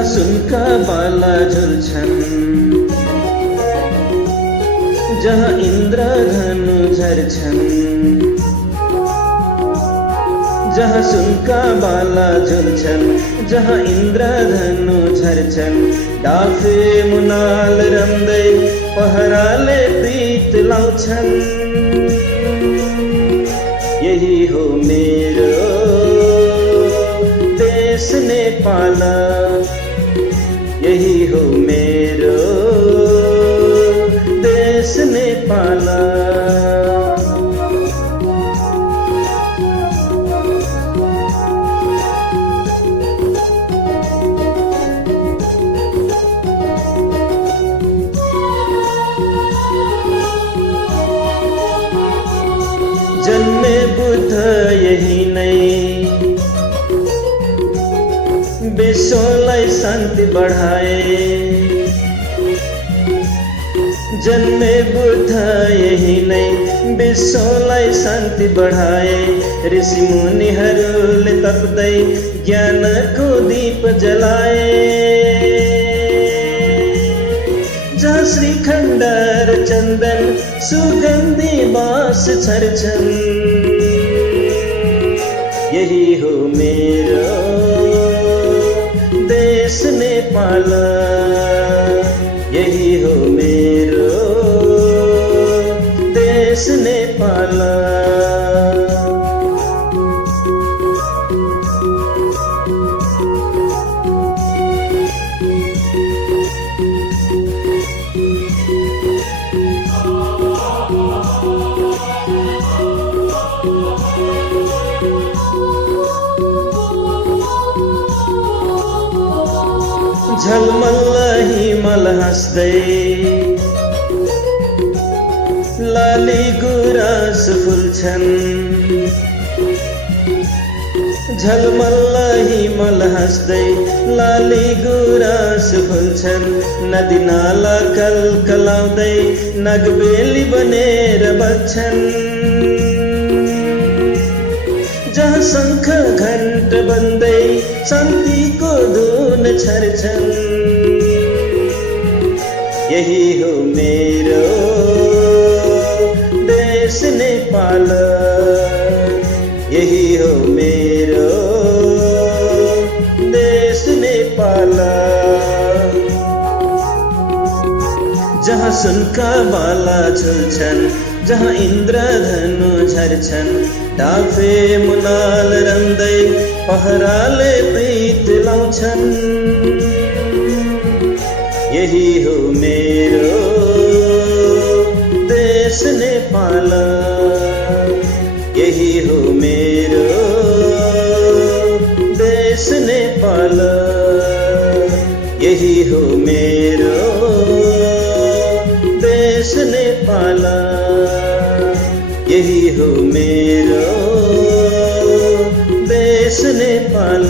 जहाँ सुनका बाला झुल्छन्, जहाँ इन्द्रधनु झर्छन्, जहाँ सुनका बाला झुल्छन्, जहाँ इन्द्रधनु झर्छन्, डाफे मुनाल रम्दै पहराले प्रीत लाउँछन्। यही हो मेरो देश नेपाल, यही हो मेरो देश नेपाल। जन्मे बुद्ध यही नै विश्वलाई शान्ति बढाए। जन्मे बुद्ध यही नै विश्वलाई शान्ति बढाए। ऋषि मुनिहरूले तप्दै ज्ञानको दीप जलाए। जहाँ श्रीखण्ड र चन्दन सुगन्धी बास छर्छन्, यही हो मेरो देश नेपाल, यही हो मेरो देश नेपाल। झलमल्ल हिमल हाँस्दै लाली गुराँस फुल्छन्। झलमल्ल हिमल हाँस्दै लाली गुराँस फुल्छन्। नदी नाला कलकलाउँदै नगबेली बनेर बग्छन्। जहाँ शङ्ख घण्ट बन्दै शान्तिको धुन छर्छन्, यही हो मेरो देश नेपाल, यही हो मेरो देश नेपाल। जहाँ सुनका बाला झुल्छन्, जहाँ इन्द्रधनु झर्छन्, डाफे मुनाल रम्दै पहराले प्रीत लाउँछन्। यही हो मेरो देश नेपाल, यही हो मेरो देश नेपाल, यही हो मेरो देश नेपाल, यही हो मेरो देश नेपाल।